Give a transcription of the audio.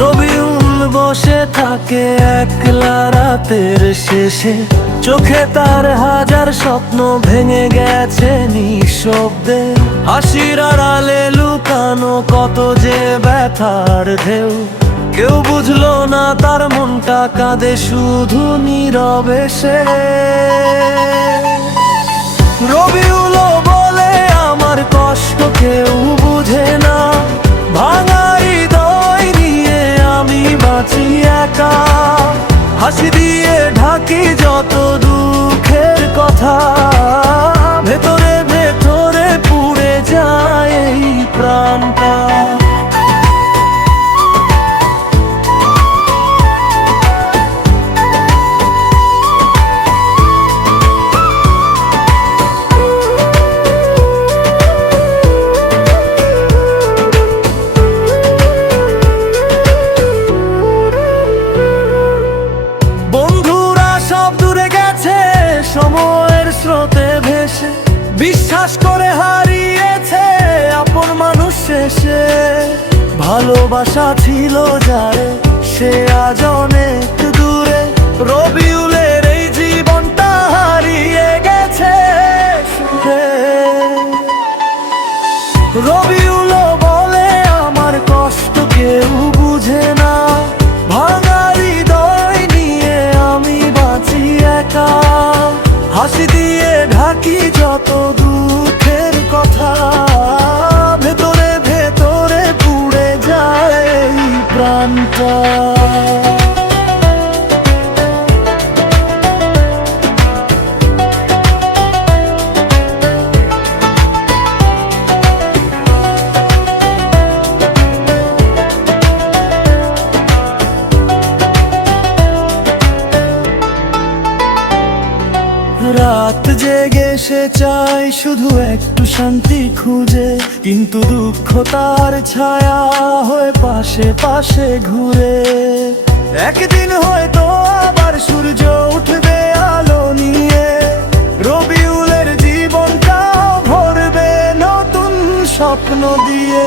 রবিউল বসে থাকে একলা রাতের শেষে, চোখে তার হাজার স্বপ্ন ভেঙে গেছে নিঃশব্দে। হাসির আড়ালে লুকানো কত যে ব্যথার ঢেউ, কেউ বুঝলো না তার মনটা কাঁদে শুধু নীরবে সে। রবিউল বলে আমার কষ্ট কেউ বুঝে না, ভাঙা হৃদয় নিয়ে আমি বাঁচি একা। হাসি দিয়ে ঢাকি যত দুঃখের কথা, ভেতরে ভেতরে পুড়ে যায় এই প্রাণটা। সময়ের স্রোতে ভেসে বিশ্বাস করে হারিয়েছে আপন মানুষ শেষে। ভালোবাসা ছিল যারে সে আজ অনেক দূরে, রবিউলের এই জীবনটা হারিয়ে গেছে সুরে। রবিউল বলে আমার কষ্ট কেউ বুঝে না, ভাঙা হৃদয় নিয়ে আমি বাঁচি একা। হাসি দিয়ে ঢাকি যত দুঃখের কথা, ভেতরে ভেতরে পুড়ে যায় এই প্রাণটা। রাত জেগে সে চায় শুধু একটু শান্তি খুঁজে, কিন্তু দুঃখ তার ছায়া হয়ে পাশে পাশে ঘুরে। একদিন হয়তো আবার সূর্য উঠবে আলো নিয়ে, রবিউলের জীবনটা ভরবে নতুন স্বপ্ন দিয়ে।